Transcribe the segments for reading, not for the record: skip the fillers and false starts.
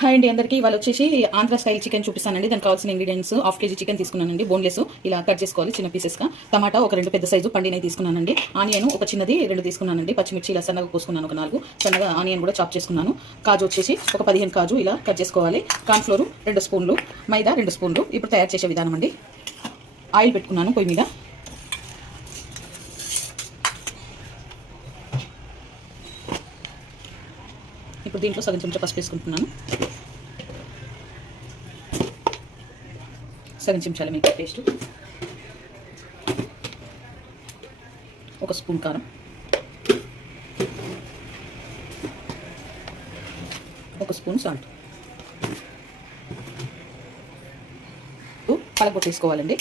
Hi అండి అందరికీ. ఇవాళ వచ్చేసి ఆంధ్ర స్టైల్ చికెన్ చూపిస్తానండి. దానికి కావాల్సిన ఇంగ్రీడియంట్స్ హాఫ్ కేజీ చికెన్ తీసుకున్నానండి. బోన్లెస్ ఇలా కట్ చేసుకోవాలి చిన్న పీసెస్గా. టమాటా ఒక 2 పెద్ద సైజు పండినవి తీసుకున్నానండి. ఆనియన్ ఒక చిన్నది 2 తీసుకున్నానండి. పచ్చిమిర్చి ఇలా సన్నగా కోసుకున్నాను ఒక 4. సన్నగా ఆనియన్ కూడా చాప్ చేసుకున్నాను. కాజు వచ్చేసి ఒక 15 కాజు ఇలా కట్ చేసుకోవాలి. కార్న్ఫ్లోర్ 2 స్పూన్లు, మైదా 2 స్పూన్లు. ఇప్పుడు తయారు చేసే విధానం అండి. ఆయిల్ పెట్టుకున్నాను పొయ్యి మీద. ఇప్పుడు దీంట్లో సగం చెంచా పసుపు వేసుకుంటున్నాను. సగం చెంచాల మేక పేస్ట్, ఒక స్పూన్ కారం, ఒక స్పూన్ సాల్ట్. కలగొట్టేసుకోవాలండి.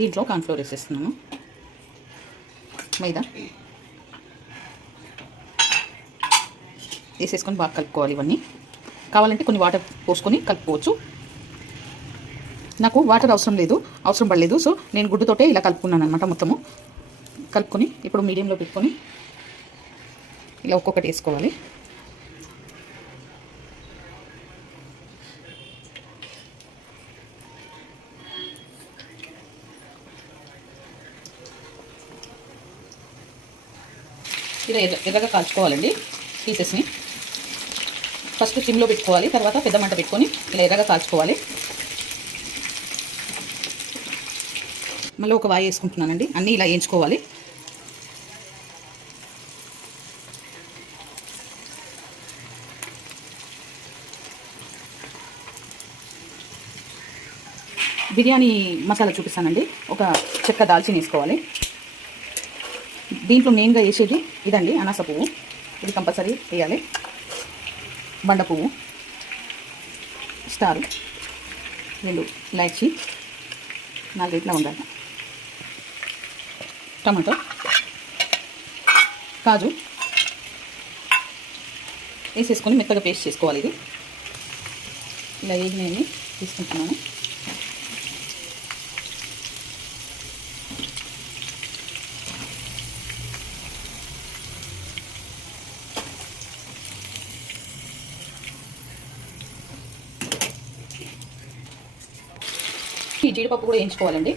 దీంట్లో కార్న్ఫ్లోర్ వేసేస్తున్నాను, మైదా వేసేసుకొని బాగా కలుపుకోవాలి. ఇవన్నీ కావాలంటే కొన్ని వాటర్ పోసుకొని కలుపుకోవచ్చు. నాకు వాటర్ అవసరం పడలేదు. సో నేను గుడ్డుతోటే ఇలా కలుపుకున్నాను అనమాట. మొత్తము కలుపుకొని ఇప్పుడు మీడియంలో పెట్టుకొని ఇలా ఒక్కొక్కటి వేసుకోవాలి. ఇలా ఎర్రగా కాల్చుకోవాలండి పీసెస్ని. ఫస్ట్ సిమ్లో పెట్టుకోవాలి, తర్వాత పెద్ద మంట పెట్టుకొని ఇలా ఎర్రగా కాల్చుకోవాలి. మళ్ళీ ఒక వాయి వేసుకుంటున్నానండి. అన్నీ ఇలా వేయించుకోవాలి. బిర్యానీ మసాలా చూపిస్తానండి. ఒక చెక్క దాల్చిన వేసుకోవాలి. దీంట్లో మెయిన్గా వేసేది ఇదండి, అనాస పువ్వు. ఇది కంపల్సరీ వేయాలి. బండ పువ్వు, స్టారు, 2 ఇలాచి, 4 లవంగాలు, టమాటో, కాజు వేసేసుకొని మెత్తగా పేస్ట్ చేసుకోవాలి. ఇది ఇలా వేగినవి తీసుకుంటున్నాను. ఈ జీడిపప్పు కూడా వేయించుకోవాలండి.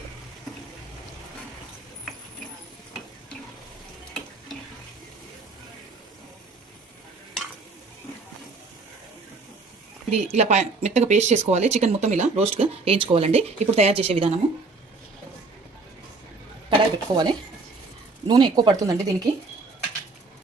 ఇది ఇలా మెత్తగా పేస్ట్ చేసుకోవాలి. చికెన్ మొత్తం ఇలా రోస్ట్గా వేయించుకోవాలండి. ఇప్పుడు తయారు చేసే విధానము. కడాయి పెట్టుకోవాలి. నూనె ఎక్కువ పడుతుందండి దీనికి.